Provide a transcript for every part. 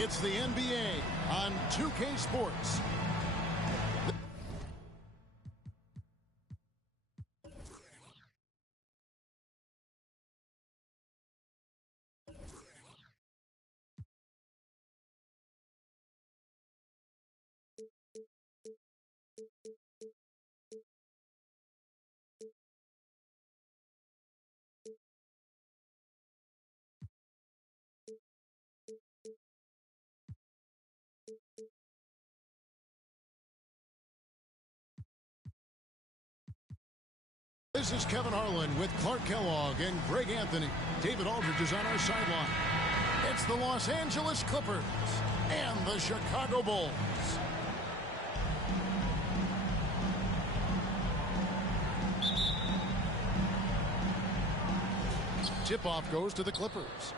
It's the NBA on 2K Sports. This is Kevin Harlan with Clark Kellogg and Greg Anthony. David Aldridge is on our sideline. It's the Los Angeles Clippers and the Chicago Bulls. Tip-off goes to the Clippers.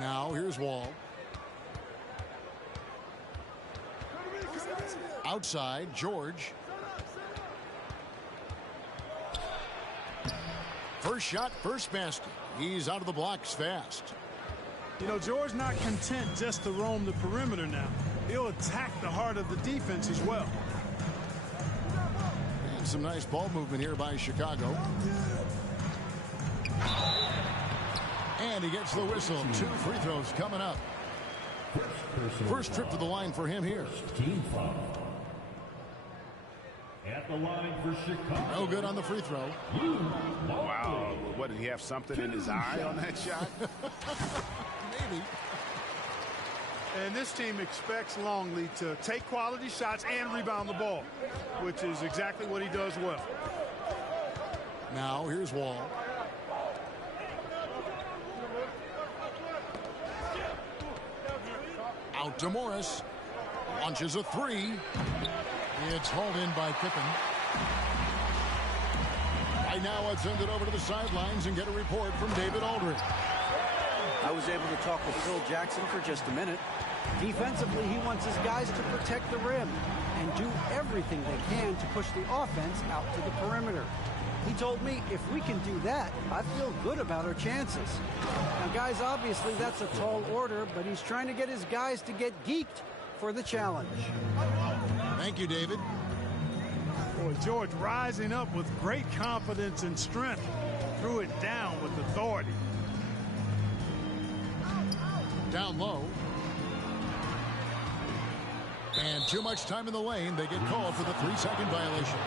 Now, here's Wall. Outside, George. First shot, first basket. He's out of the blocks fast. You know, George not content just to roam the perimeter now. He'll attack the heart of the defense as well. And some nice ball movement here by Chicago. And he gets the whistle. 2 free throws coming up. First trip to the line for him here. Team foul. At the line for Chicago. No good on the free throw. Wow. What, did he have something in his eye on that shot? Maybe. And this team expects Longley to take quality shots and rebound the ball, which is exactly what he does well. Now, here's Wall. Out to Morris. Launches a 3. It's hauled in by Pippen. Right now, let's send it over to the sidelines and get a report from David Aldridge. I was able to talk with Phil Jackson for just a minute. Defensively, he wants his guys to protect the rim and do everything they can to push the offense out to the perimeter. He told me if we can do that, I feel good about our chances. Now, guys, obviously that's a tall order, but he's trying to get his guys to get geeked for the challenge. Thank you, David. Boy, George rising up with great confidence and strength. Threw it down with authority. Down low. And too much time in the lane. They get called for the 3-second violation.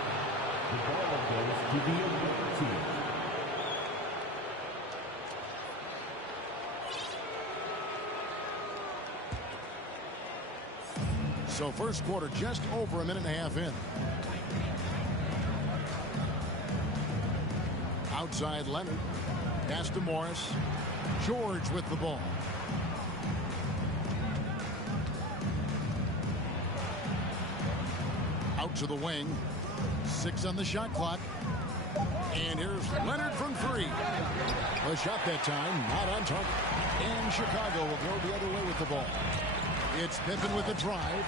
The ball goes to the other team. So first quarter just over a minute and a half in. Outside Leonard. Pass to Morris. George with the ball. Out to the wing. 6 on the shot clock. And here's Leonard from 3. A shot that time, not on target. And Chicago will go the other way with the ball. It's Pippen with the drive.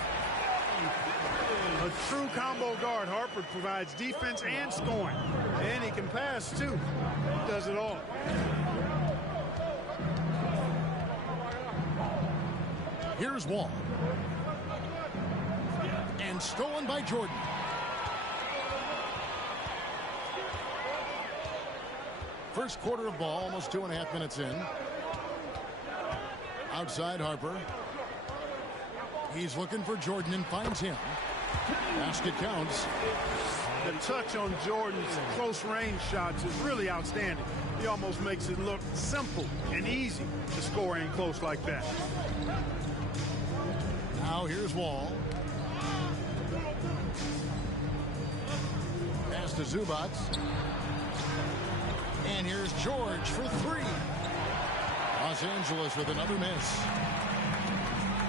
A true combo guard. Harper provides defense and scoring. And he can pass, too. He does it all. Here's Wall. And stolen by Jordan. First quarter of ball, almost 2.5 minutes in. Outside Harper. He's looking for Jordan and finds him. Basket counts. The touch on Jordan's close range shots is really outstanding. He almost makes it look simple and easy to score in close like that. Now here's Wall. Pass to Zubac. And here's George for 3. Los Angeles with another miss.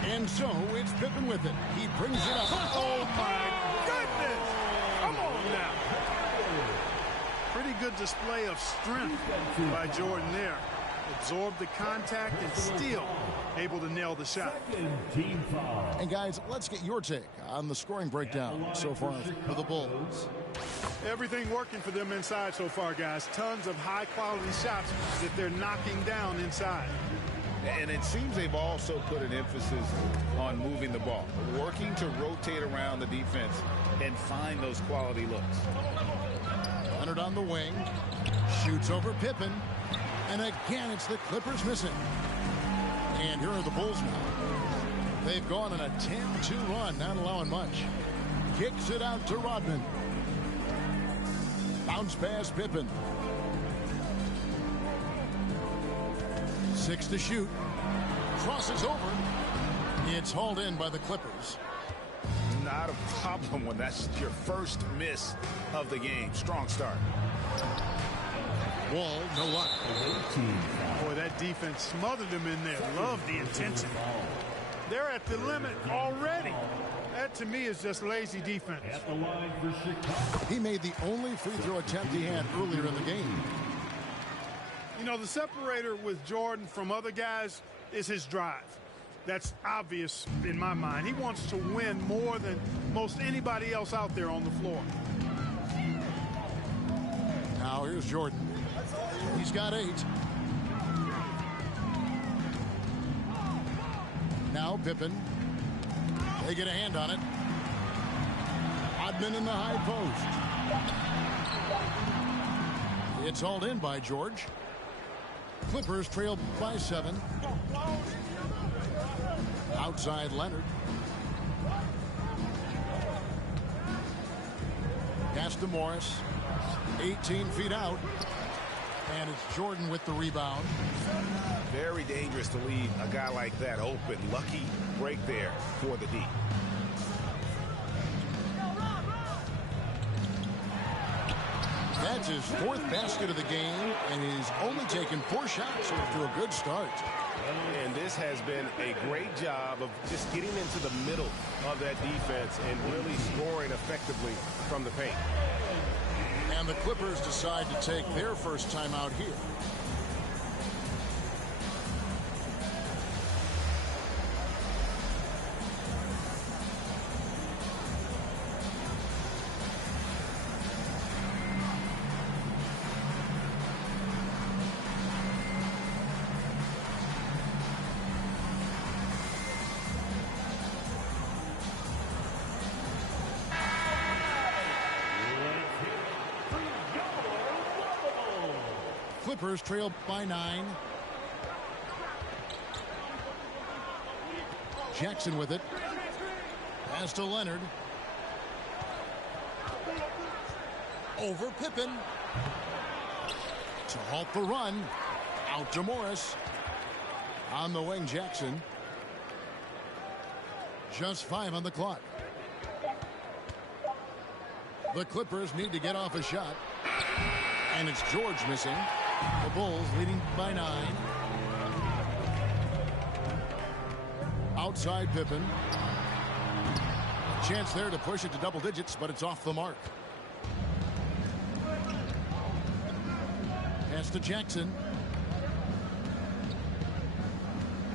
And so it's Pippen with it. He brings it up. Oh, my goodness. Come on now. Pretty good display of strength by Jordan there. absorbed the contact, and still able to nail the shot. Second team foul. And guys, let's get your take on the scoring breakdown so far for the Bulls. Everything working for them inside so far, guys. Tons of high-quality shots that they're knocking down inside. And it seems they've also put an emphasis on moving the ball, working to rotate around the defense and find those quality looks. Leonard on the wing, shoots over Pippen, and again it's the Clippers missing. And here are the Bulls now. They've gone on a 10-2 run, not allowing much. Kicks it out to Rodman. Bounce pass Pippen. 6 to shoot. Crosses over. It's hauled in by the Clippers. Not a problem when that's your first miss of the game. Strong start. Wall, no luck. Boy, that defense smothered them in there. Love the intensity. They're at the limit already. That, to me, is just lazy defense. At the line for Chicago. He made the only free throw attempt he had earlier in the game. You know, the separator with Jordan from other guys is his drive. That's obvious in my mind. He wants to win more than most anybody else out there on the floor. Now here's Jordan. He's got 8. Now Pippen. They get a hand on it. Rodman in the high post. It's hauled in by George. Clippers trail by 7. Outside Leonard. Pass to Morris. 18 feet out. And it's Jordan with the rebound. Very dangerous to leave a guy like that open. Lucky break there for the D. That's his 4th basket of the game, and he's only taken 4 shots after a good start. And this has been a great job of just getting into the middle of that defense and really scoring effectively from the paint. And the Clippers decide to take their first time out here. Clippers trail by 9. Jackson with it. Pass to Leonard. Over Pippen. To halt the run. Out to Morris. On the wing, Jackson. Just 5 on the clock. The Clippers need to get off a shot. And it's George missing. The Bulls leading by 9. Outside Pippen. Chance there to push it to double digits, but it's off the mark. Pass to Jackson.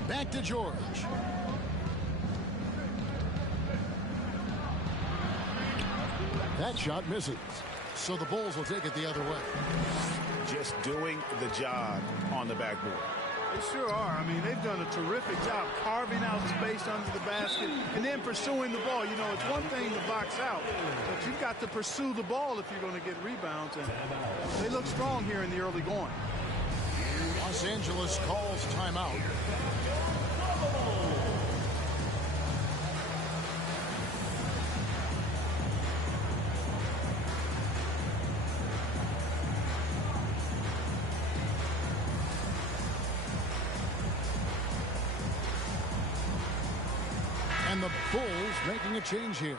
Back to George. That shot misses. So the Bulls will take it the other way. Just doing the job on the backboard. They sure are. I mean, they've done a terrific job carving out space under the basket and then pursuing the ball. You know, it's one thing to box out, but you've got to pursue the ball if you're going to get rebounds. And they look strong here in the early going. Los Angeles calls timeout. And the Bulls making a change here.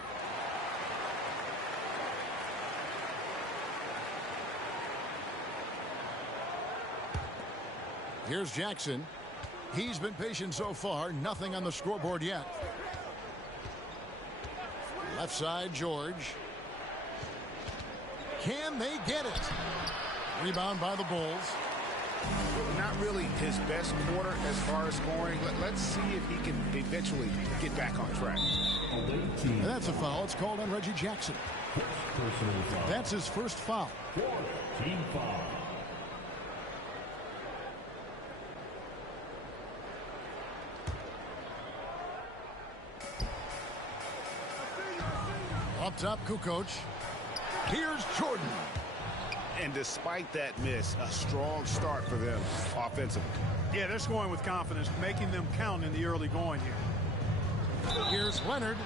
Here's Jackson. He's been patient so far. Nothing on the scoreboard yet. Left side, George. Can they get it? Rebound by the Bulls. Not really his best quarter as far as scoring. Let's see if he can eventually get back on track. And that's a foul. It's called on Reggie Jackson. Personal foul. That's his first foul. Team foul. Up top, Kukoc. Here's Jordan. And despite that miss, a strong start for them offensively. Yeah, they're scoring with confidence, making them count in the early going here. Here's Leonard.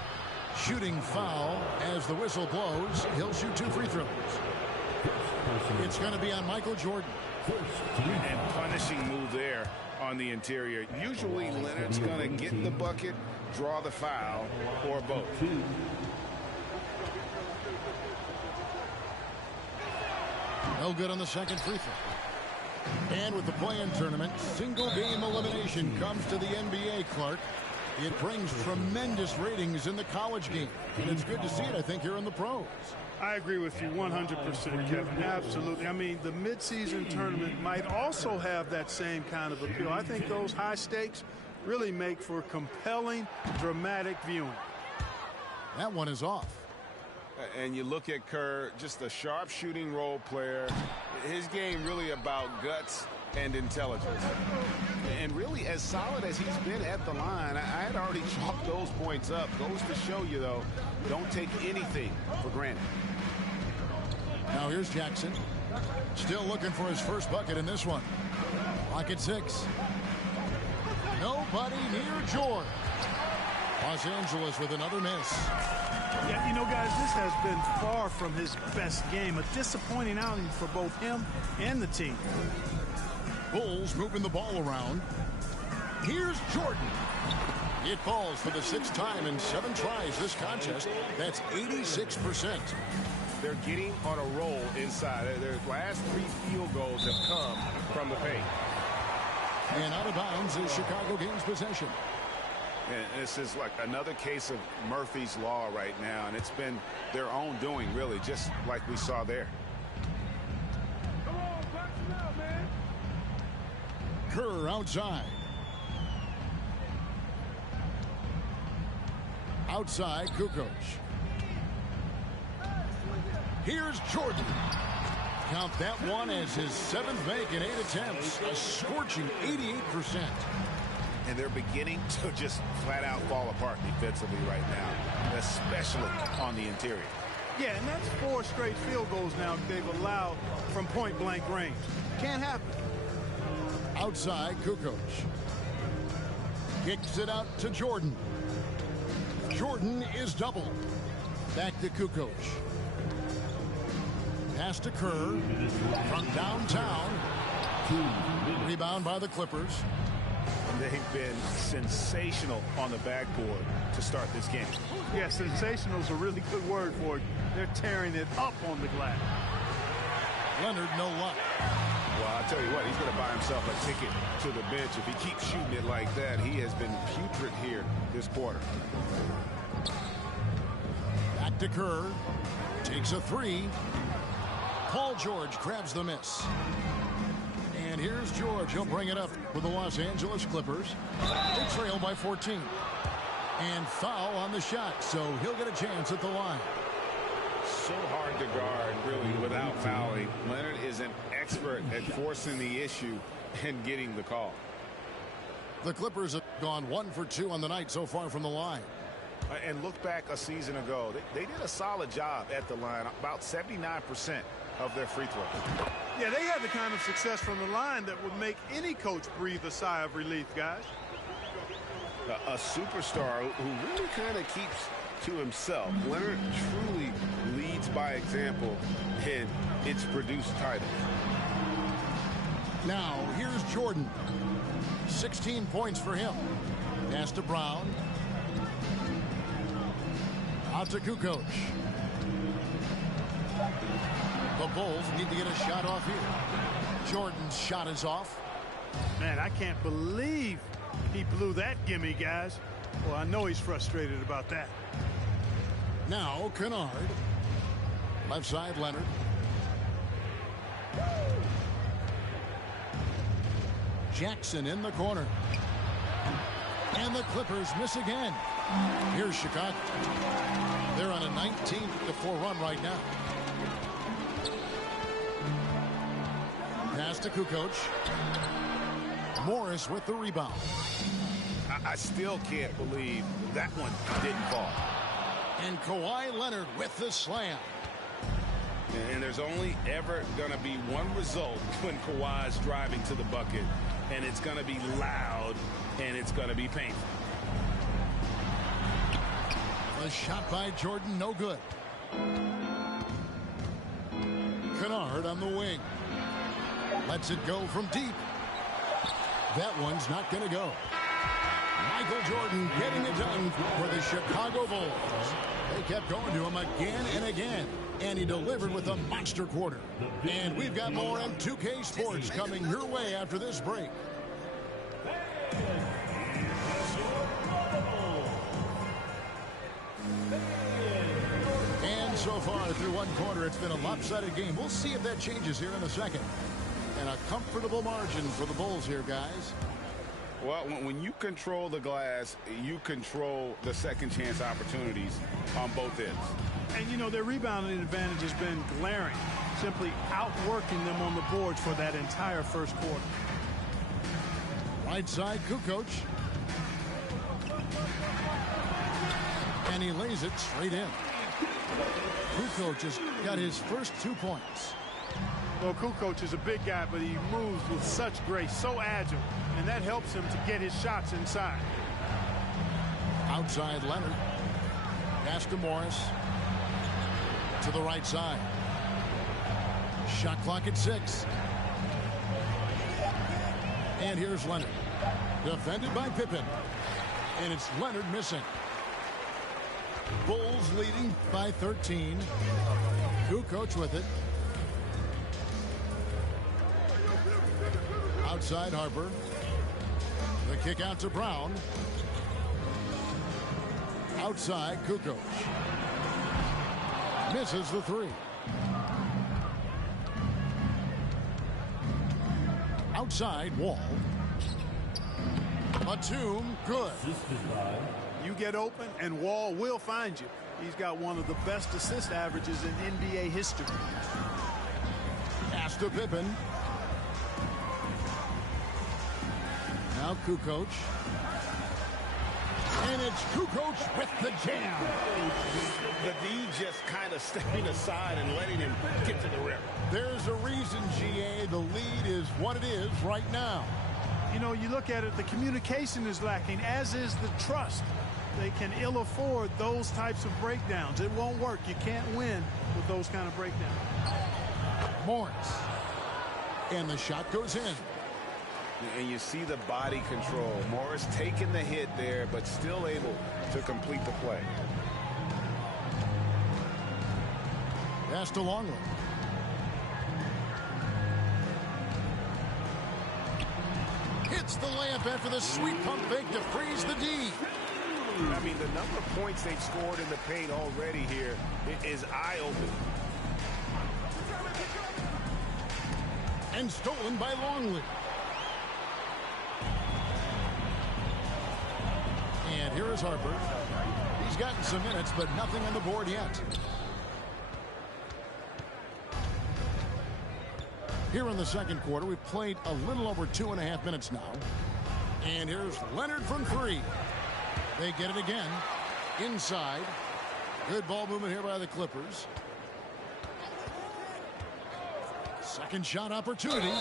Shooting foul as the whistle blows. He'll shoot 2 free throws. It's going to be on Michael Jordan. And punishing move there on the interior. Usually Leonard's going to get the bucket, draw the foul, or both. No good on the second free throw. And with the play-in tournament, single game elimination comes to the NBA, Clark. It brings tremendous ratings in the college game. And it's good to see it, I think, here in the pros. I agree with you 100%, Kevin. Absolutely. I mean, the midseason tournament might also have that same kind of appeal. I think those high stakes really make for compelling, dramatic viewing. That one is off. And you look at Kerr, just a sharp shooting role player. His game really about guts and intelligence. And really, as solid as he's been at the line, I had already chalked those points up. Goes to show you, though, don't take anything for granted. Now here's Jackson. Still looking for his first bucket in this one. Clock at 6. Nobody near George. Los Angeles with another miss. Yeah, you know, guys, this has been far from his best game. A disappointing outing for both him and the team. Bulls moving the ball around. Here's Jordan. It falls for the 6th time in 7 tries this contest. That's 86%. They're getting on a roll inside. Their last 3 field goals have come from the paint. And out of bounds is Chicago gains possession. And this is like another case of Murphy's Law right now, and it's been their own doing, really, just like we saw there. Come on, box it out, man. Kerr outside. Outside, Kukoc. Here's Jordan. Count that one as his 7th make in 8 attempts. A scorching 88%. And they're beginning to just flat out fall apart defensively right now, especially on the interior. Yeah, and that's 4 straight field goals now they've allowed from point-blank range. Can't happen. Outside, Kukoc. Kicks it out to Jordan. Jordan is doubled. Back to Kukoc. Pass to Kerr from downtown. Rebound by the Clippers. They've been sensational on the backboard to start this game. Yeah, sensational is a really good word for it. They're tearing it up on the glass. Leonard, no luck. Well, I'll tell you what, he's going to buy himself a ticket to the bench. If he keeps shooting it like that, he has been putrid here this quarter. Back to Kerr. Takes a 3. Paul George grabs the miss. And here's George. He'll bring it up with the Los Angeles Clippers. They trail by 14. And foul on the shot, so he'll get a chance at the line. So hard to guard, really, without fouling. Leonard is an expert at forcing the issue and getting the call. The Clippers have gone 1 for 2 on the night so far from the line. And look back a season ago. They did a solid job at the line, about 79% of their free throws. Yeah, they had the kind of success from the line that would make any coach breathe a sigh of relief, guys. A superstar who really kind of keeps to himself. Leonard truly leads by example, and it's produced titles. Now, here's Jordan. 16 points for him. Pass to Brown. Out to Kukoc. The Bulls need to get a shot off here. Jordan's shot is off. Man, I can't believe he blew that gimme, guys. Well, I know he's frustrated about that. Now, Kennard. Left side, Leonard. Jackson in the corner. And the Clippers miss again. Here's Chicago. They're on a 19-4 run right now. Pass to Kukoc. Morris with the rebound. I still can't believe that one didn't fall. And Kawhi Leonard with the slam. And there's only ever going to be one result when Kawhi's driving to the bucket, and it's going to be loud, and it's going to be painful. A shot by Jordan, no good. Kennard on the wing. Lets it go from deep. That one's not going to go. Michael Jordan getting it done for the Chicago Bulls. They kept going to him again and again, and he delivered with a monster quarter. And we've got more M2K Sports coming your way after this break. And so far through one quarter, it's been a lopsided game. We'll see if that changes here in a second. And a comfortable margin for the Bulls here, guys. Well, when you control the glass, you control the second chance opportunities on both ends. And, you know, their rebounding advantage has been glaring, simply outworking them on the boards for that entire first quarter. Right side, Kukoc. And he lays it straight in. Kukoc has got his first 2 points. Well, Kukoc is a big guy, but he moves with such grace, so agile, and that helps him to get his shots inside. Outside Leonard. Pass to Morris. To the right side. Shot clock at 6. And here's Leonard. Defended by Pippen. And it's Leonard missing. Bulls leading by 13. Kukoc with it. Outside Harper. The kick out to Brown. Outside Kukoc. Misses the three. Outside Wall. Batum, good. You get open and Wall will find you. He's got one of the best assist averages in NBA history. Pass to Pippen. Now Kukoc. And it's Kukoc with the jam. The D just kind of stepping aside and letting him get to the rim. There's a reason, GA, the lead is what it is right now. You know, you look at it, the communication is lacking, as is the trust. They can ill afford those types of breakdowns. It won't work. You can't win with those kind of breakdowns. Morris. And the shot goes in. And you see the body control. Morris taking the hit there, but still able to complete the play. Pass to Longley. Hits the layup after the sweet pump fake to freeze the D. I mean, the number of points they've scored in the paint already here is eye-opening. And stolen by Longley. And here is Harper. He's gotten some minutes, but nothing on the board yet. Here in the second quarter, we've played a little over 2.5 minutes now. And here's Leonard from three. They get it again. Inside. Good ball movement here by the Clippers. Second shot opportunity.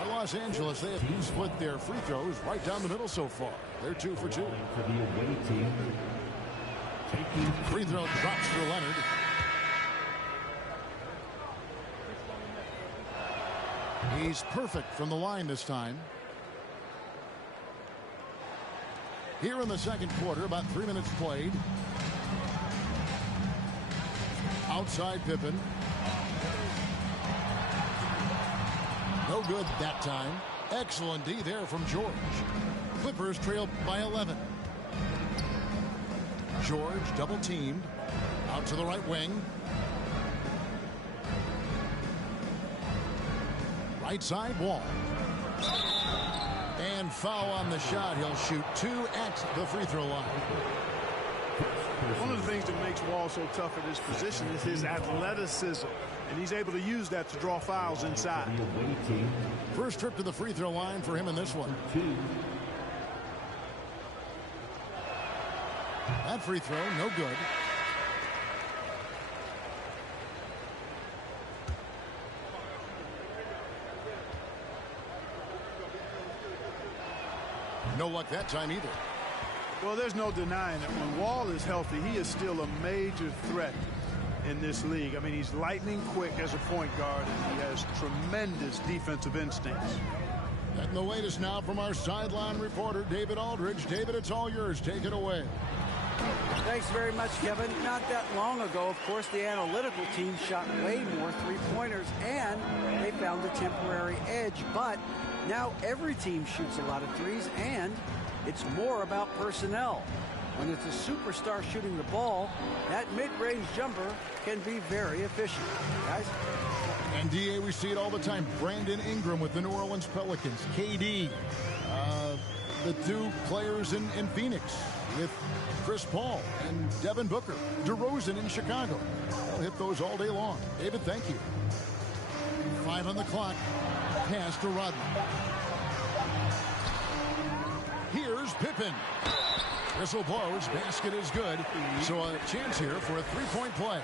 For Los Angeles, they have split their free throws right down the middle so far. They're 2 for 2. Free throw drops for Leonard. He's perfect from the line this time. Here in the second quarter, about 3 minutes played. Outside Pippen. No good that time. Excellent D there from George. Clippers trail by 11. George double teamed. Out to the right wing. Right side, Wall. And foul on the shot. He'll shoot 2 at the free throw line. One of the things that makes Wall so tough at his position is his athleticism, and he's able to use that to draw fouls inside. First trip to the free throw line for him in this one. That free throw, no good. No luck that time either. Well, there's no denying that when Wall is healthy, he is still a major threat in this league. I mean, he's lightning quick as a point guard, and he has tremendous defensive instincts. And the latest now from our sideline reporter, David Aldridge. David, it's all yours. Take it away. Thanks very much, Kevin. Not that long ago, of course, the analytical team shot way more three-pointers, and they found a temporary edge. But now every team shoots a lot of threes, and it's more about personnel. When it's a superstar shooting the ball, that mid-range jumper can be very efficient. Guys? And DA, we see it all the time. Brandon Ingram with the New Orleans Pelicans. KD, the 2 players in Phoenix with Chris Paul and Devin Booker. DeRozan in Chicago. I'll hit those all day long. David, thank you. 5 on the clock. Pass to Rodman. Here's Pippen. Whistle blows. Basket is good. So a chance here for a 3-point play.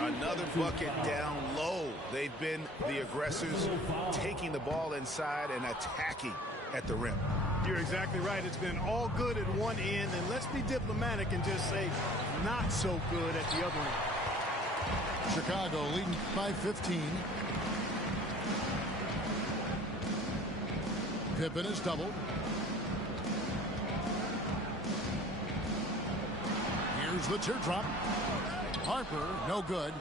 Another bucket down low. They've been the aggressors, taking the ball inside and attacking at the rim. You're exactly right. It's been all good at one end, and let's be diplomatic and just say not so good at the other end. Chicago leading by 15. Pippen is doubled. Here's the teardrop. Harper, no good.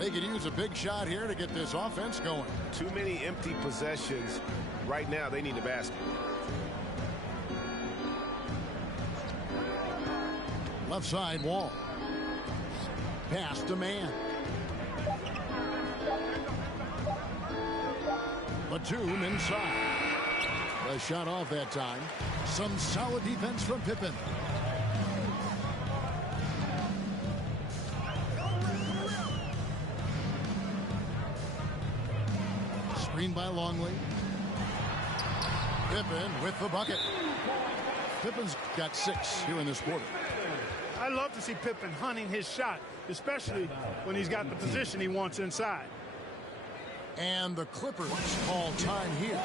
They could use a big shot here to get this offense going. Too many empty possessions. Right now, they need a basket. Left side, Wall. Pass to Man. Batum inside. The shot off that time. Some solid defense from Pippen. Screen by Longley. Pippen with the bucket. Pippen's got 6 here in this quarter. I love to see Pippen hunting his shot, especially when he's got the position he wants inside. And the Clippers call time here.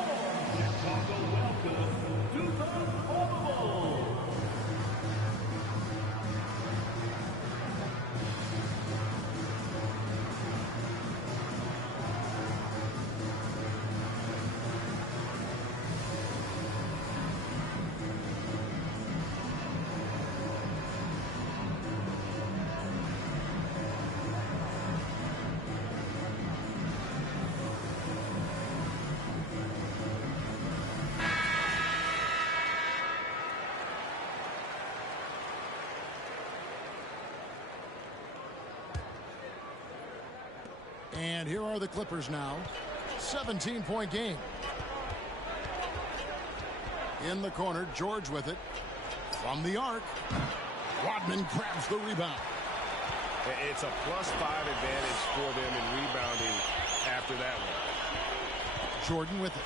And here are the Clippers now. 17-point game. In the corner, George with it. From the arc. Rodman grabs the rebound. It's a +5 advantage for them in rebounding after that one. Jordan with it.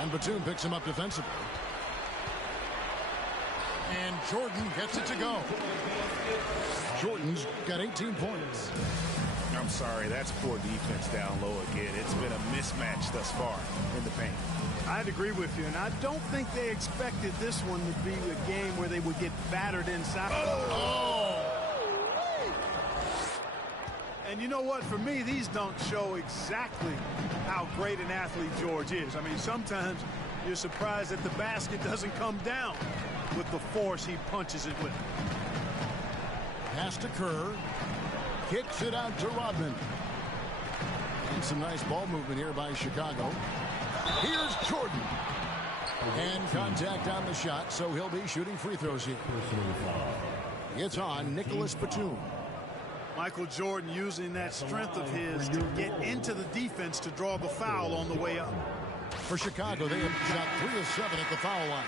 And Batum picks him up defensively. And Jordan gets it to go. Jordan's got 18 points. I'm sorry, that's poor defense down low again. It's been a mismatch thus far in the paint. I'd agree with you, and I don't think they expected this one to be a game where they would get battered inside. Oh! And you know what? For me, these dunks show exactly how great an athlete George is. I mean, sometimes you're surprised that the basket doesn't come down with the force he punches it with. Pass to Kerr. Kicks it out to Rodman. And some nice ball movement here by Chicago. Here's Jordan. And contact on the shot, so he'll be shooting free throws here. It's on Nicholas Batum. Michael Jordan using that strength of his to get into the defense to draw the foul on the way up. For Chicago, they have shot 3 of 7 at the foul line.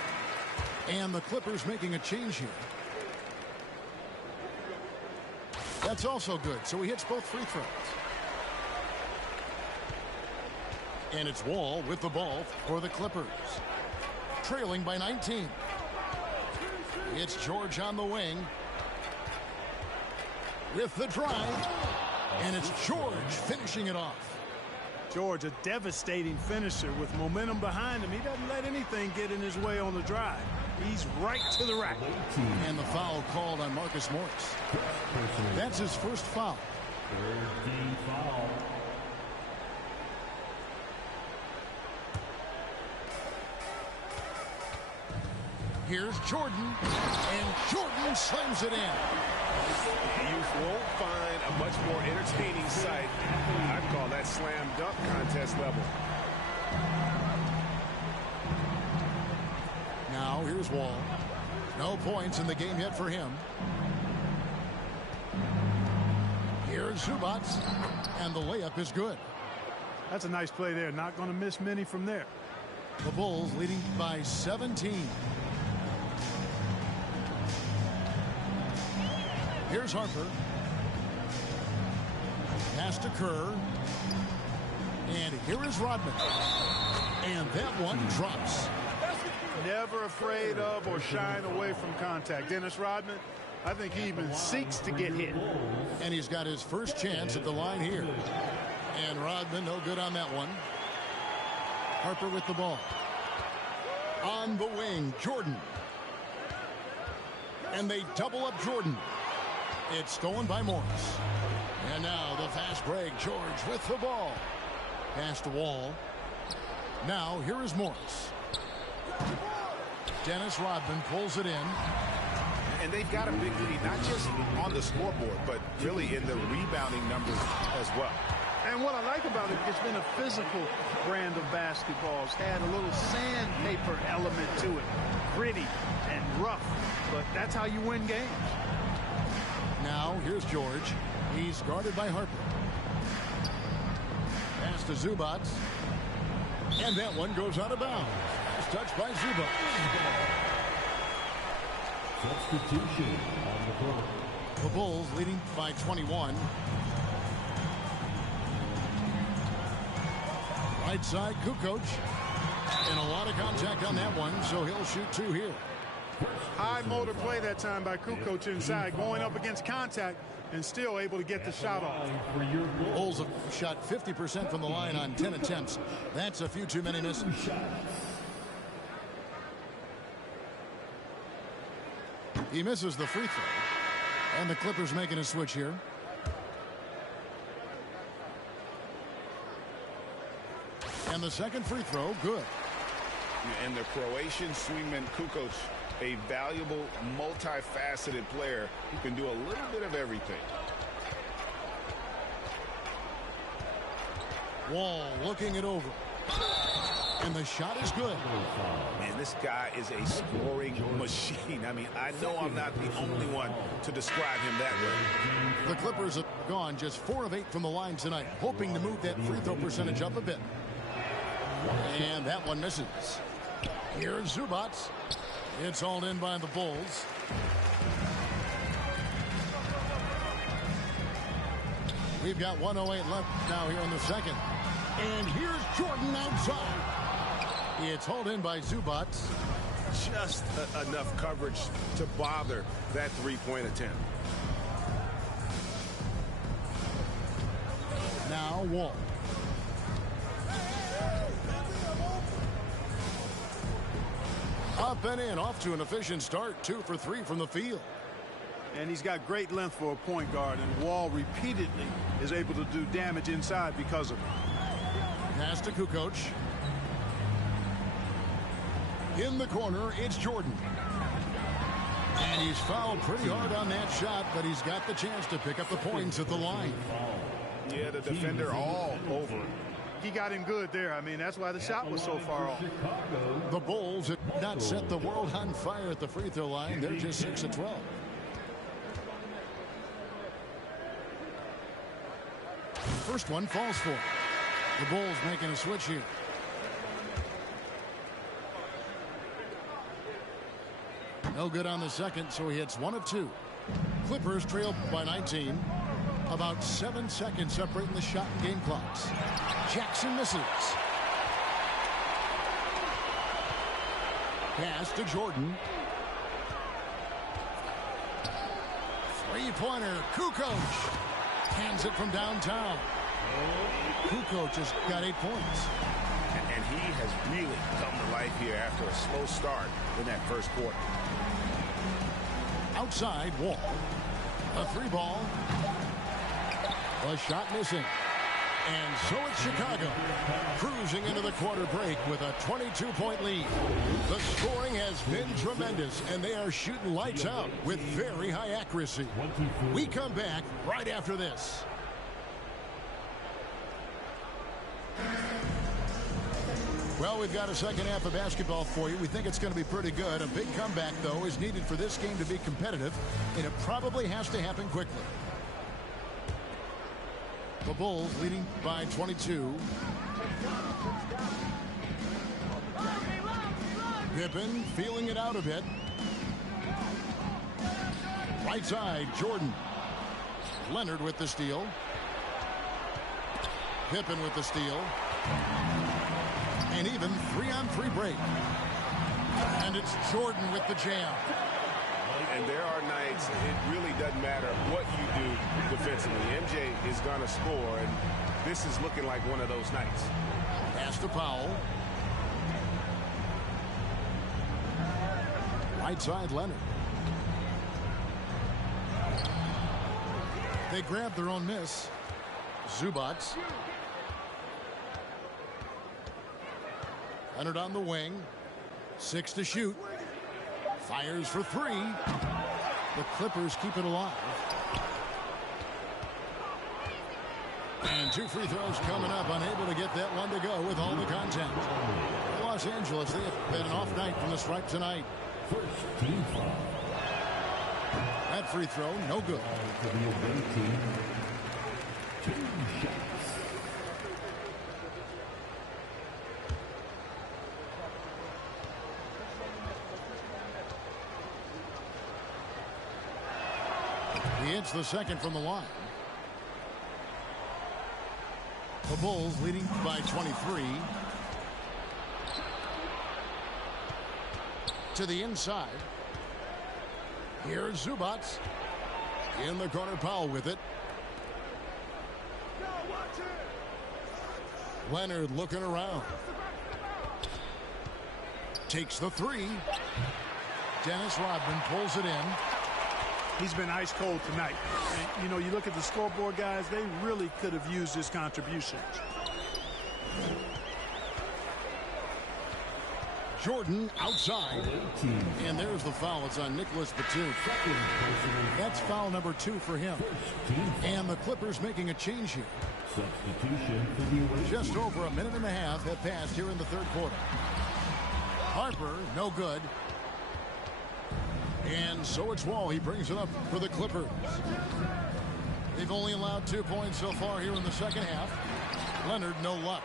And the Clippers making a change here. That's also good, so he hits both free throws. And it's Wall with the ball for the Clippers. Trailing by 19. It's George on the wing. With the drive. And it's George finishing it off. George, a devastating finisher with momentum behind him. He doesn't let anything get in his way on the drive. He's right to the rack. And the foul called on Marcus Morris. That's his first foul. Third team foul. Here's Jordan, and Jordan slams it in. You won't find a much more entertaining sight. I'd call that slam dunk contest level. Now here's Wall. No points in the game yet for him. Here's Zubac, and the layup is good. That's a nice play there. Not going to miss many from there. The Bulls leading by 17. Here's Harper. Pass to Kerr. And here is Rodman. And that one drops. Never afraid of or shying away from contact. Dennis Rodman, I think he even seeks to get hit. And he's got his first chance at the line here. And Rodman no good on that one. Harper with the ball. On the wing, Jordan. And they double up Jordan. It's stolen by Morris. And now the fast break. George with the ball. Pass to Wall. Now here is Morris. Dennis Rodman pulls it in. And they've got a big lead, not just on the scoreboard, but really in the rebounding numbers as well. And what I like about it, it's been a physical brand of basketball. It's had a little sandpaper element to it. Gritty and rough. But that's how you win games. Now here's George. He's guarded by Harper. Pass to Zubac. And that one goes out of bounds. It's touched by Zubac. Substitution on the court. The Bulls leading by 21. Right side, Kukoc. And a lot of contact on that one, so he'll shoot 2 here. High motor play that time by Kukoc inside, going up against contact and still able to get the shot off. Bulls have shot 50% from the line on 10 attempts. That's a few too many misses. He misses the free throw. And the Clippers making a switch here. And the second free throw, good. And the Croatian swingman Kukoc, a valuable, multifaceted player who can do a little bit of everything. Wall looking it over. And the shot is good. Man, this guy is a scoring machine. I mean, I know I'm not the only one to describe him that way. The Clippers have gone just 4 of 8 from the line tonight, hoping to move that free throw percentage up a bit. And that one misses. Here's Zubac. It's hauled in by the Bulls. We've got 1:08 left now here in the second. And here's Jordan outside. It's hauled in by Zubac. Just enough coverage to bother that three-point attempt. Now Wall. Up and in, off to an efficient start. 2 for 3 from the field. And he's got great length for a point guard, and Wall repeatedly is able to do damage inside because of it. Pass to Kukoc. In the corner, it's Jordan. And he's fouled pretty hard on that shot, but he's got the chance to pick up the points at the line. Yeah, the defender all over. He got him good there. I mean, that's why the shot was so far off. The Bulls have not set the world on fire at the free throw line. They're just 6 of 12. first one falls for. The Bulls making a switch here. No good on the second, so he hits 1 of 2. Clippers trail by 19. About 7 seconds separating the shot and game clocks. Jackson misses. Pass to Jordan. Three-pointer. Kukoc hands it from downtown. Kukoc just got 8 points. And he has really come to life here after a slow start in that first quarter. Outside, Wall. A 3-ball. A shot missing. And so it's Chicago cruising into the quarter break with a 22-point lead. The scoring has been tremendous, and they are shooting lights out with very high accuracy. We come back right after this. Well, we've got a second half of basketball for you. We think it's going to be pretty good. A big comeback, though, is needed for this game to be competitive, and it probably has to happen quickly. The Bulls leading by 22. Pippen feeling it out a bit. Right side, Jordan. Leonard with the steal. Pippen with the steal. And even 3-on-3 break. And it's Jordan with the jam. And there are nights it really doesn't matter what you do defensively. MJ is going to score, and this is looking like one of those nights. Pass to Powell. Right side, Leonard. They grab their own miss. Zubac. Leonard on the wing. 6 to shoot. Fires for 3. The Clippers keep it alive. And 2 free throws coming up. Unable to get that one to go with all the contact. Los Angeles, they have had an off night from the stripe tonight. First team foul. That free throw, no good. For the away team, 2 shots. He hits the second from the line. The Bulls leading by 23. To the inside. Here's Zubac. In the corner, Powell with it. Leonard looking around. Takes the 3. Dennis Rodman pulls it in. He's been ice cold tonight. And, you know, you look at the scoreboard, guys, they really could have used his contribution. Jordan outside. And there's the foul. It's on Nicholas Batum. That's foul number 2 for him. And the Clippers making a change here. Substitution for the away. Just over a minute and a half have passed here in the third quarter. Harper, no good. And so it's Wall. He brings it up for the Clippers. They've only allowed 2 points so far here in the second half. Leonard, no luck.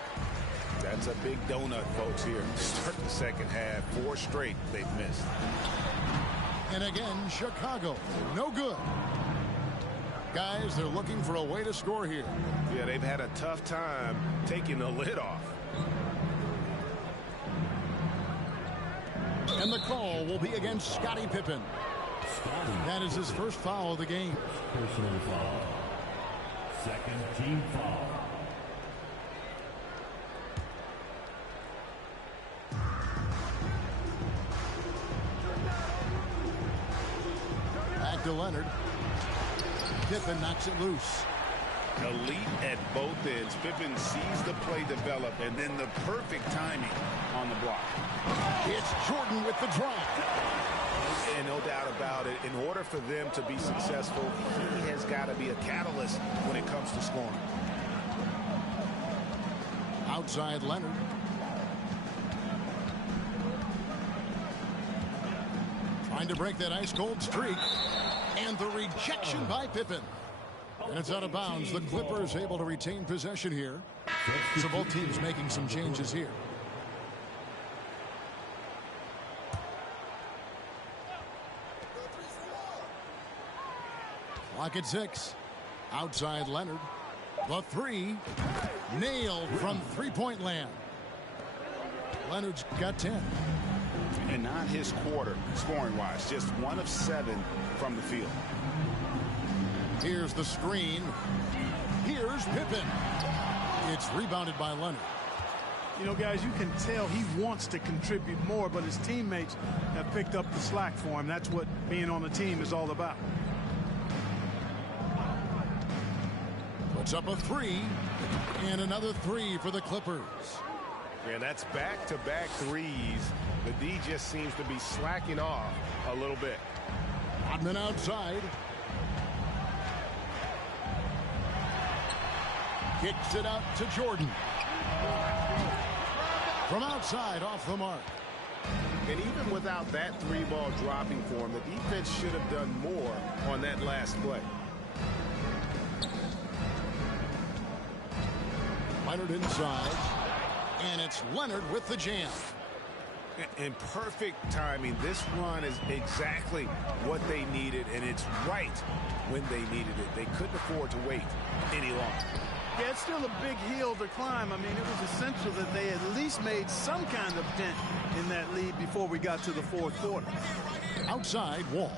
That's a big donut, folks, here. Start the second half. 4 straight they've missed. And again, Chicago, no good. Guys, they're looking for a way to score here. Yeah, they've had a tough time taking the lid off. And the call will be against Scottie Pippen. That is his first foul of the game. Personal foul. Second team foul. Back to Leonard. Pippen knocks it loose. Elite at both ends. Pippen sees the play develop, and then the perfect timing on the block. It's Jordan with the drive. And no doubt about it, in order for them to be successful, he has got to be a catalyst when it comes to scoring. Outside Leonard. Trying to break that ice-cold streak. And the rejection by Pippen. And it's out of bounds. The Clippers able to retain possession here. So both teams making some changes here. Clock at 6. Outside Leonard. The three. Nailed from three-point land. Leonard's got 10. And not his quarter, scoring-wise. Just 1 of 7 from the field. Here's the screen. Here's Pippen. It's rebounded by Leonard. You know, guys, you can tell he wants to contribute more, but his teammates have picked up the slack for him. That's what being on the team is all about. Puts up a three, and another three for the Clippers. And that's back-to-back threes. The D just seems to be slacking off a little bit. Rodman outside. Kicks it out to Jordan. From outside, off the mark. And even without that three-ball dropping for him, the defense should have done more on that last play. Leonard inside. And it's Leonard with the jam. In perfect timing. This run is exactly what they needed, and it's right when they needed it. They couldn't afford to wait any longer. Yeah, it's still a big hill to climb. I mean, it was essential that they at least made some kind of dent in that lead before we got to the fourth quarter. Outside, Wall.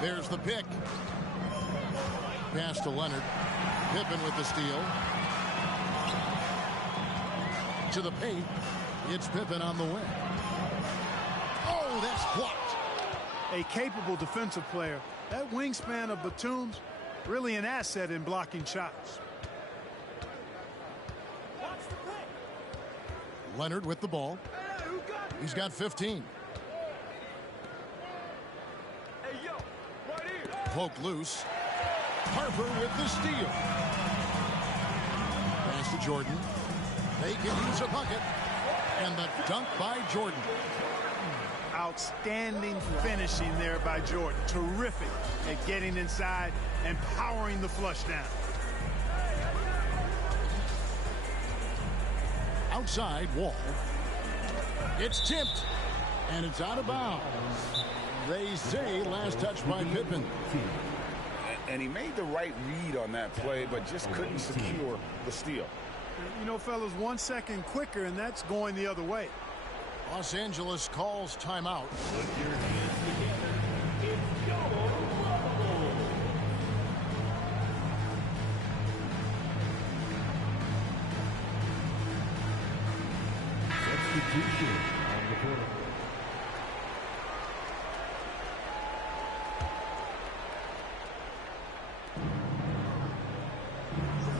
There's the pick. Pass to Leonard. Pippen with the steal. To the paint. It's Pippen on the wing. Oh, that's blocked. A capable defensive player. That wingspan of Batum's really an asset in blocking shots. Leonard with the ball. He's got 15. Poke loose. Harper with the steal. Pass to Jordan. They can use a bucket. And the dunk by Jordan. Outstanding finishing there by Jordan. Terrific at getting inside and powering the flush down. Outside, Wall. It's tipped. And it's out of bounds. They say last touch by Pippen. And he made the right read on that play, but just couldn't secure the steal. You know, fellas, 1 second quicker, and that's going the other way. Los Angeles calls timeout. Substitution on the court.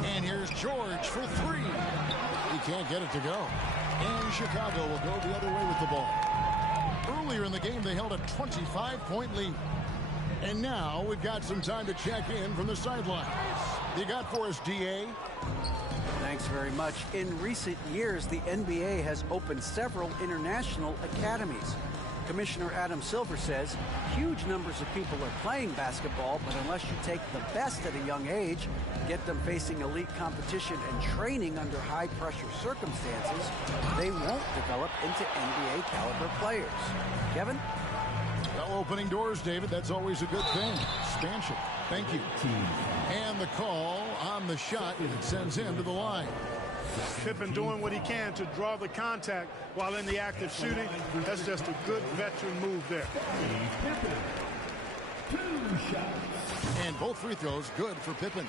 And here's George for three. He can't get it to go. And Chicago will go the other way with the ball. Earlier in the game, they held a 25-point lead. And now we've got some time to check in from the sidelines. You got for us, DA? Thanks very much. In recent years, the NBA has opened several international academies. Commissioner Adam Silver says huge numbers of people are playing basketball, but unless you take the best at a young age, get them facing elite competition and training under high-pressure circumstances, they won't develop into NBA-caliber players. Kevin? Well, opening doors, David. That's always a good thing. Expansion. Thank you. And the call on the shot that sends him to the line. Pippen doing what he can to draw the contact while in the act of shooting. That's just a good veteran move there. And both free throws good for Pippen.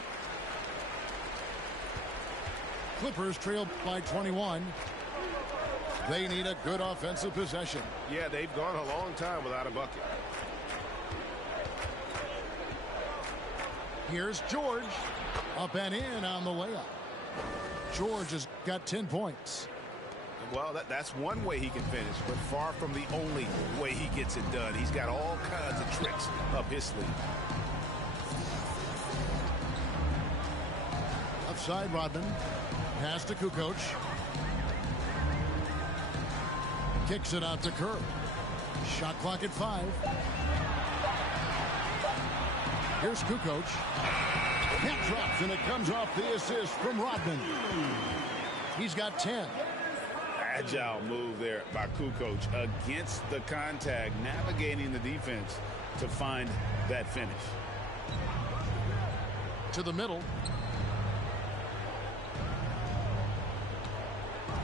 Clippers trail by 21. They need a good offensive possession. Yeah, they've gone a long time without a bucket. Here's George. Up and in on the layup. George has got 10 points. Well, that's one way he can finish, but far from the only way he gets it done. He's got all kinds of tricks up his sleeve. Outside Rodman. Pass to Kukoc. Kicks it out to Kerr. Shot clock at 5. Here's Kukoc. Hat drops, and it comes off the assist from Rodman. He's got 10. Agile move there by Kukoc against the contact, navigating the defense to find that finish. To the middle.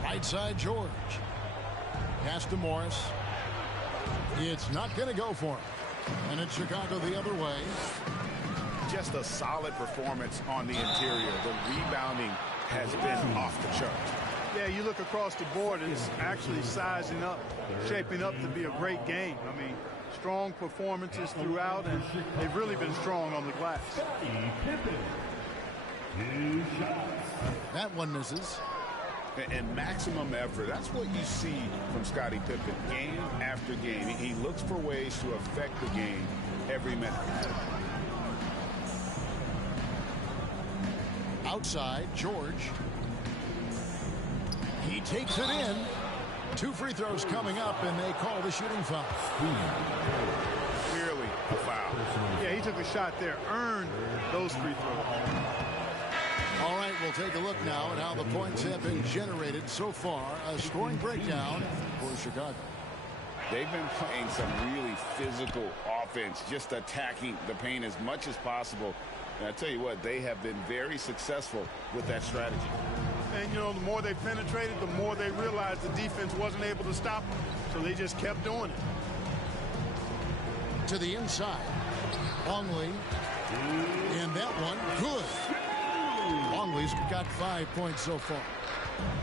Right side, George. Pass to Morris. It's not going to go for him. And it's Chicago the other way. Just a solid performance on the interior. The rebounding has been off the charts. Yeah, you look across the board, it's actually sizing up, shaping up to be a great game. I mean, strong performances throughout, and they've really been strong on the glass. That one misses. And maximum effort. That's what you see from Scottie Pippen game after game. He looks for ways to affect the game every minute. Outside, George. He takes it in. 2 free throws coming up, and they call the shooting foul. Clearly a foul. Yeah, he took a shot there, earned those free throws. All right, we'll take a look now at how the points have been generated so far. A scoring breakdown for Chicago. They've been playing some really physical offense, just attacking the paint as much as possible. And I tell you what, they have been very successful with that strategy. And, you know, the more they penetrated, the more they realized the defense wasn't able to stop them. So they just kept doing it. To the inside. Longley. And that one, good. Longley's got 5 points so far.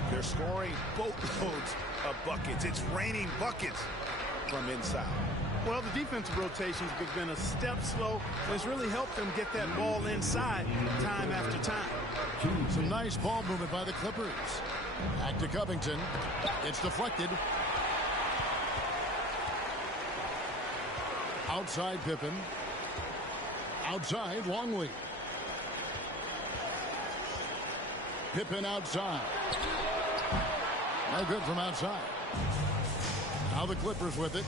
They're scoring boatloads of buckets. It's raining buckets from inside. Well, the defensive rotations have been a step slow, and it's really helped them get that ball inside time after time. Some nice ball movement by the Clippers. Back to Covington. It's deflected. Outside Pippen. Outside Longley. Pippen outside. No good from outside. Now the Clippers with it.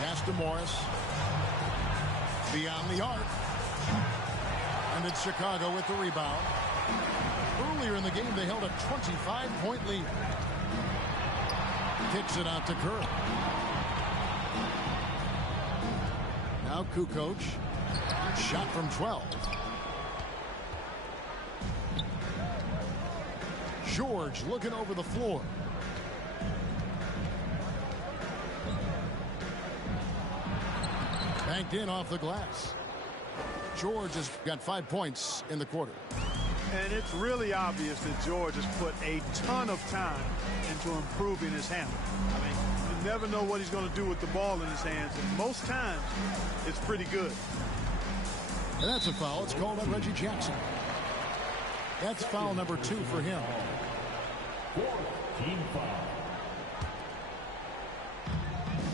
Pass to Morris. Beyond the arc. And it's Chicago with the rebound. Earlier in the game, they held a 25-point lead. Kicks it out to Kerr. Now Kukoc. Shot from 12. George looking over the floor. Banked in off the glass. George has got 5 points in the quarter. And it's really obvious that George has put a ton of time into improving his handle. I mean, you never know what he's going to do with the ball in his hands, and most times it's pretty good. And that's a foul. It's called on Reggie Jackson. That's foul number 2 for him. Team foul.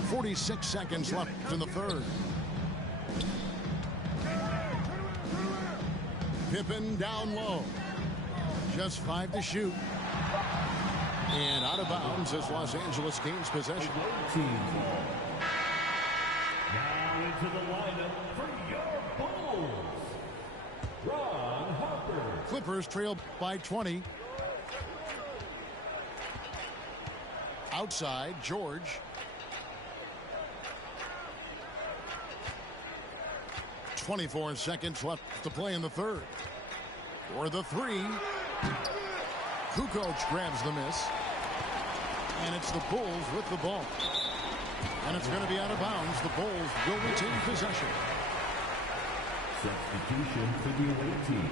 46 seconds left in the third. Pippen down low. Just 5 to shoot. And out of bounds as Los Angeles gains possession. Team foul. Now into the lineup for your Bulls, Ron Harper. Clippers trail by 20. Outside, George. .24 seconds left to play in the third. For the 3. Kukoc grabs the miss. And it's the Bulls with the ball. And it's going to be out of bounds. The Bulls will retain possession. Substitution for the away team.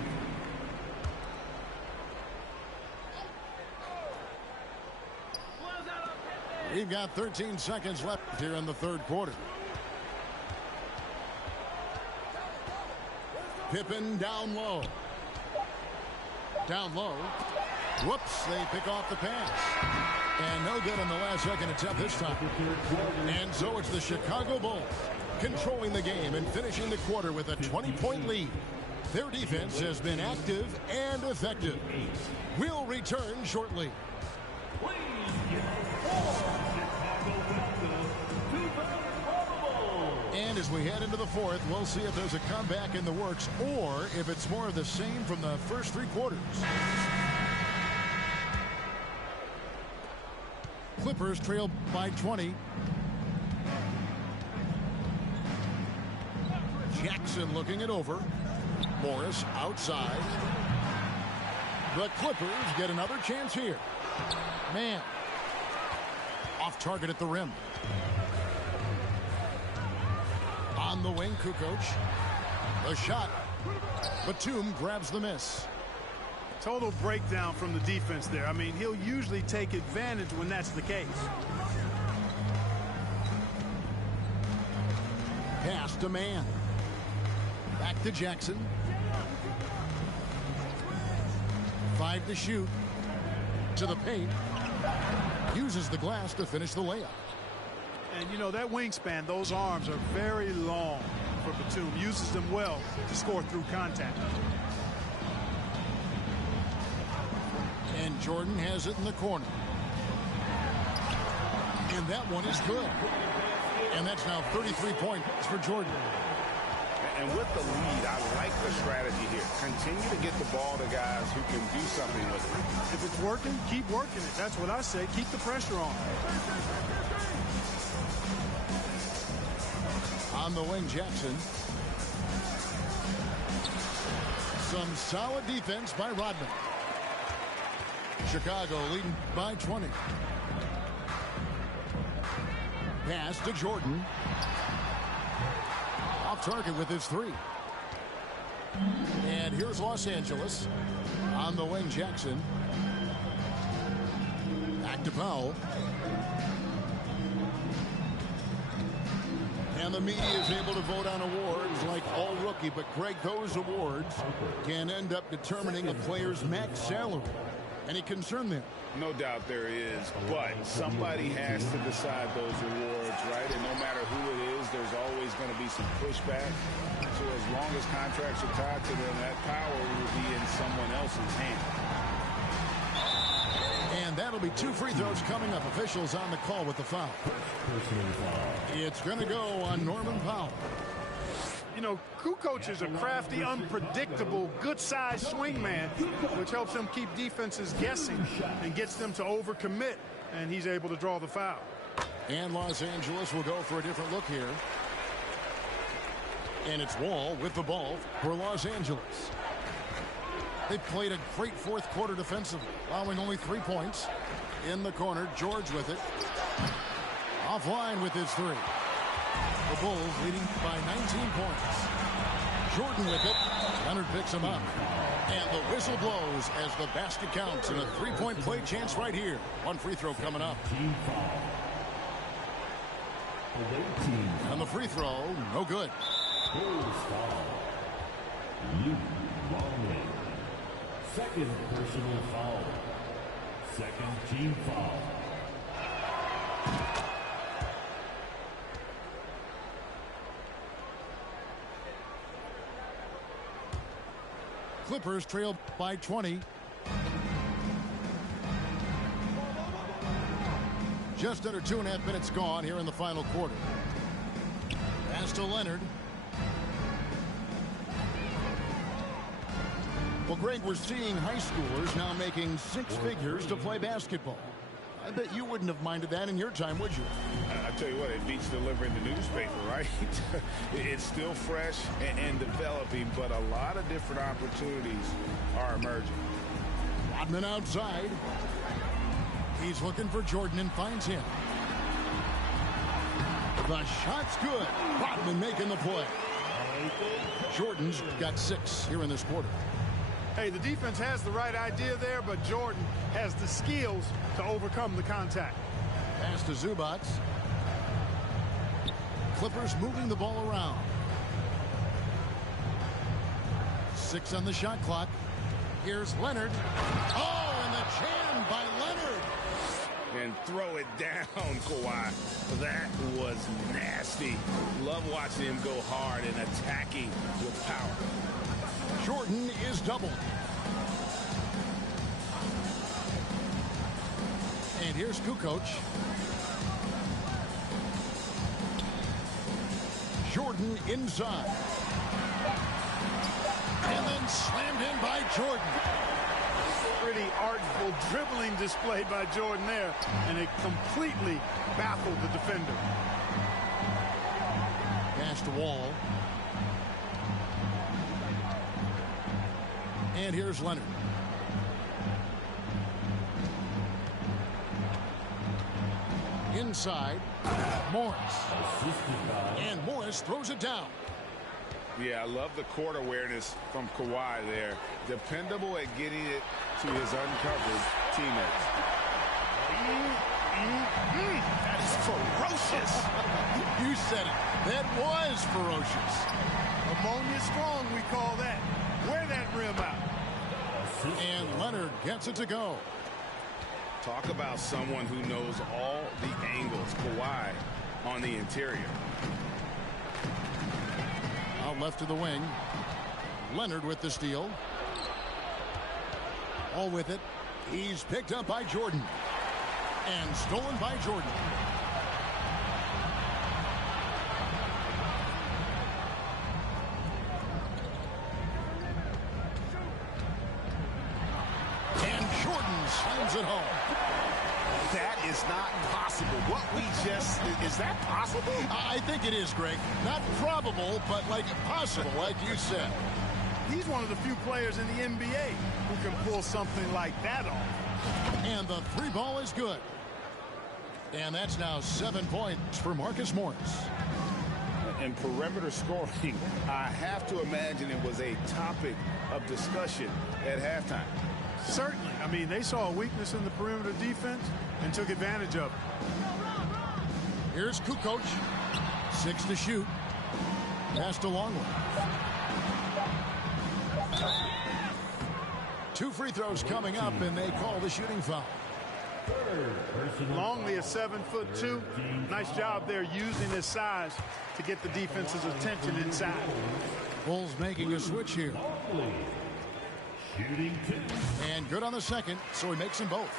We've got 13 seconds left here in the third quarter. Pippen down low. Down low. Whoops, they pick off the pass. And no good on the last second attempt this time. And so it's the Chicago Bulls controlling the game and finishing the quarter with a 20-point lead. Their defense has been active and effective. We'll return shortly. And as we head into the fourth, we'll see if there's a comeback in the works or if it's more of the same from the first three quarters. Clippers trail by 20. Jackson looking it over. Morris outside. The Clippers get another chance here. Man. Off target at the rim. On the wing, Kukoc. The shot. Batum grabs the miss. Total breakdown from the defense there. I mean, he'll usually take advantage when that's the case. Pass to man. Back to Jackson. 5 to shoot. To the paint. Uses the glass to finish the layup. And, you know, that wingspan, those arms are very long for Batum. Uses them well to score through contact. And Jordan has it in the corner. And that one is good. And that's now 33 points for Jordan. And with the lead, I like the strategy here. Continue to get the ball to guys who can do something with it. If it's working, keep working it. That's what I say. Keep the pressure on. On the wing, Jackson. Some solid defense by Rodman. Chicago leading by 20. Pass to Jordan. Off target with his three. And here's Los Angeles. On the wing, Jackson. Back to Powell. And the media is able to vote on awards like all rookie. But, Greg, those awards can end up determining a player's max salary. Any concern there? No doubt there is, but somebody has to decide those awards, right? And no matter who it is, there's always going to be some pushback. So as long as contracts are tied to them, that power will be in someone else's hand. And that'll be 2 free throws coming up. Officials on the call with the foul. It's going to go on Norman Powell. You know, Kukoc is a crafty, unpredictable, good-sized swingman, which helps him keep defenses guessing and gets them to overcommit, and he's able to draw the foul. And Los Angeles will go for a different look here. And it's Wall with the ball for Los Angeles. They played a great fourth quarter defensively, allowing only 3 points. In the corner, George with it. Offline with his three. The Bulls leading by 19 points. Jordan with it. Leonard picks him up. And the whistle blows as the basket counts and a 3-point play chance right here. 1 free throw coming up. And the free throw, no good. Second personal foul. Second team foul. Clippers trail by 20. Just under 2.5 minutes gone here in the final quarter. Pass to Leonard. Well, Greg, we're seeing high schoolers now making 6 figures to play basketball. I bet you wouldn't have minded that in your time, would you? I tell you what, it beats delivering the newspaper, right? It's still fresh and developing, but a lot of different opportunities are emerging. Rodman outside. He's looking for Jordan and finds him. The shot's good. Rodman making the play. Jordan's got 6 here in this quarter. Hey, the defense has the right idea there, but Jordan has the skills to overcome the contact. Pass to Zubac. Clippers moving the ball around. 6 on the shot clock. Here's Leonard. Oh, and the jam by Leonard. And throw it down, Kawhi. That was nasty. Love watching him go hard and attacking with power. Jordan is doubled. And here's Kukoc. Jordan inside. And then slammed in by Jordan. Pretty artful dribbling display by Jordan there, and it completely baffled the defender. Pass to Wall. And here's Leonard. Inside, Morris. And Morris throws it down. Yeah, I love the court awareness from Kawhi there. Dependable at getting it to his uncovered teammates. That is ferocious. You said it. That was ferocious. Ammonia strong, we call that. Wear that rim out. And Leonard gets it to go. Talk about someone who knows all the angles. Kawhi on the interior. Out left to the wing. Leonard with the steal. All with it. He's picked up by Jordan. And stolen by Jordan. And Jordan slams it home. That is not possible. What we just... Is that possible? I think it is, Greg. Not probable, but like possible, like you said. He's one of the few players in the NBA who can pull something like that off. And the three ball is good. And that's now 7 points for Marcus Morris. And perimeter scoring, I have to imagine it was a topic of discussion at halftime. Certainly. I mean, they saw a weakness in the perimeter defense and took advantage of it. Here's Kukoc. 6 to shoot. Pass to Longley. 2 free throws coming up, and they call the shooting foul. Longley is 7'2". Nice job there using his size to get the defense's attention inside. Bulls making a switch here. And good on the second, so he makes them both.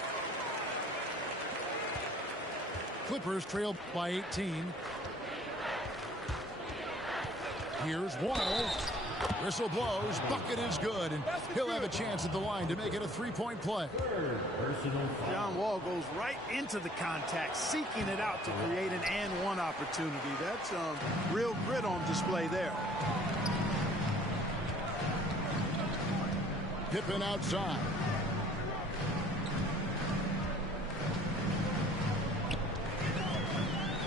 Clippers trail by 18. Here's Wall. Whistle blows. Bucket is good, and he'll have a chance at the line to make it a three-point play. John Wall goes right into the contact, seeking it out to create an and-one opportunity. That's real grit on display there. Pippen outside.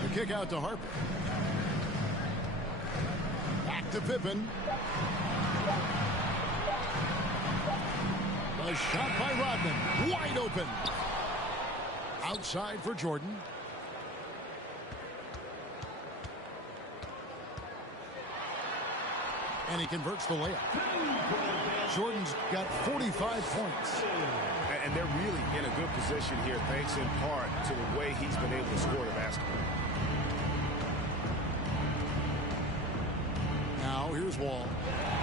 The kick out to Harper. Back to Pippen. A shot by Rodman. Wide open. Outside for Jordan. And he converts the layup. Jordan's got 45 points. And they're really in a good position here, thanks in part to the way he's been able to score the basketball. Now here's Wall.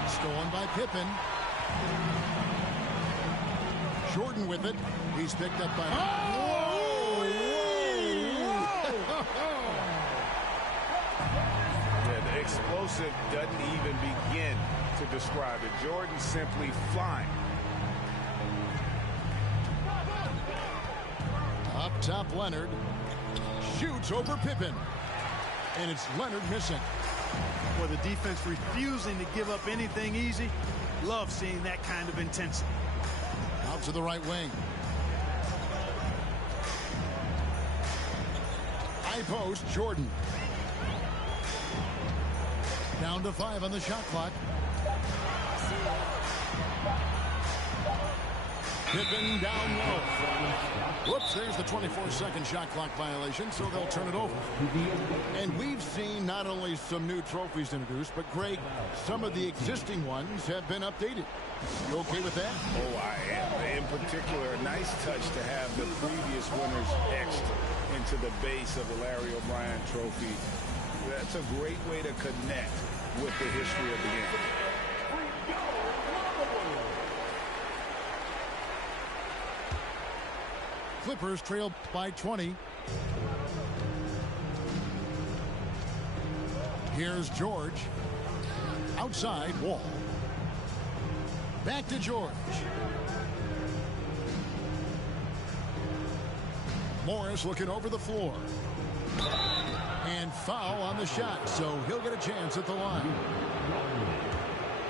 Stolen by Pippen. Jordan with it. He's picked up by... Yeah, the explosive doesn't even begin to describe it. Jordan simply flying. Up top, Leonard. Shoots over Pippen. And it's Leonard missing. For the defense refusing to give up anything easy. Love seeing that kind of intensity. Out to the right wing. High post, Jordan. Down to 5 on the shot clock. Pippen down low. Whoops, there's the 24-second shot clock violation, so they'll turn it over. And we've seen not only some new trophies introduced, but, Greg, some of the existing ones have been updated. You okay with that? Oh, I am. In particular, a nice touch to have the previous winners etched into the base of the Larry O'Brien Trophy. That's a great way to connect with the history of the game. Clippers trail by 20. Here's George. Outside, Wall. Back to George. Morris looking over the floor. And foul on the shot, so he'll get a chance at the line.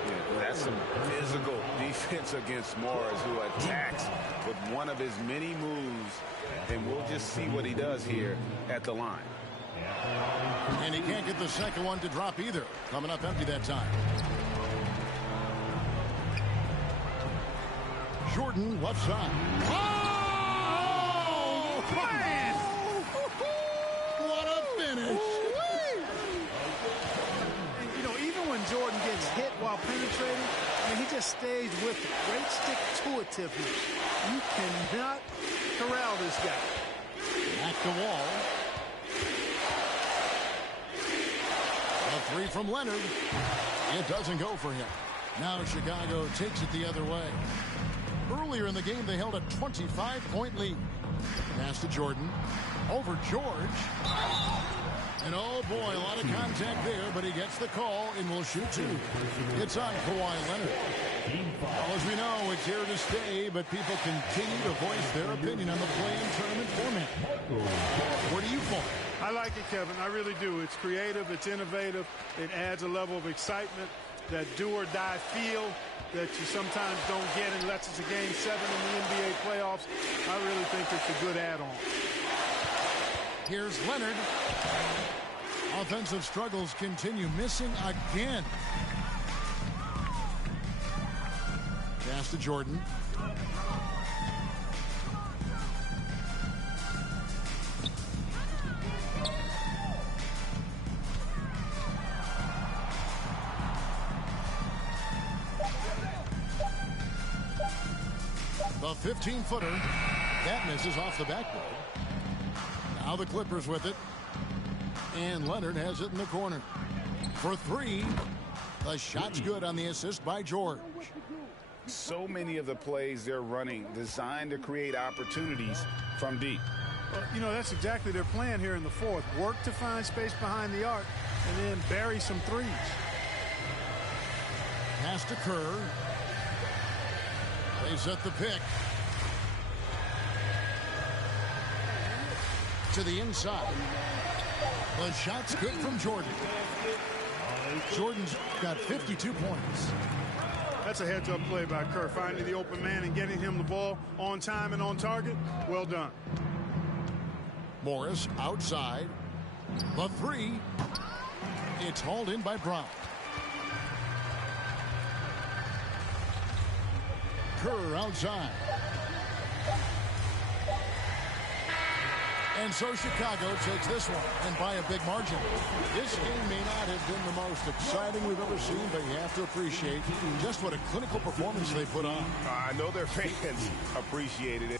Yeah, that's some physical defense against Morris, who attacks with one of his many moves. And we'll just see what he does here at the line. And he can't get the second one to drop either. Coming up empty that time. Jordan left side. Oh, man! What a finish! And, you know, even when Jordan gets hit while penetrating, I mean, he just stays with it. Great stick-to-itiveness. You cannot corral this guy. At the wall. A three from Leonard. It doesn't go for him. Now Chicago takes it the other way. Earlier in the game, they held a 25-point lead. Pass to Jordan. Over George. And oh boy, a lot of contact there, but he gets the call and will shoot two. It's on Kawhi Leonard. Well, as we know, it's here to stay, but people continue to voice their opinion on the play-in tournament format. What do you think? I like it, Kevin. I really do. It's creative. It's innovative. It adds a level of excitement, that do-or-die feel that you sometimes don't get unless it's a Game 7 in the NBA playoffs. I really think it's a good add-on. Here's Leonard. Offensive struggles continue. Missing again. Pass to Jordan. The 15-footer. That misses off the backboard. Now the Clippers with it. And Leonard has it in the corner. For three. The shot's good on the assist by George. So many of the plays they're running designed to create opportunities from deep. Well, you know, that's exactly their plan here in the fourth. Work to find space behind the arc and then bury some threes. Pass to Kerr. They set the pick. To the inside. The shot's good from Jordan. Jordan's got 52 points. That's a heads-up play by Kerr, finding the open man and getting him the ball on time and on target. Well done. Morris outside. The three. It's hauled in by Brown. Kerr outside. And so Chicago takes this one, and by a big margin. This game may not have been the most exciting we've ever seen, but you have to appreciate just what a clinical performance they put on. I know their fans appreciated it.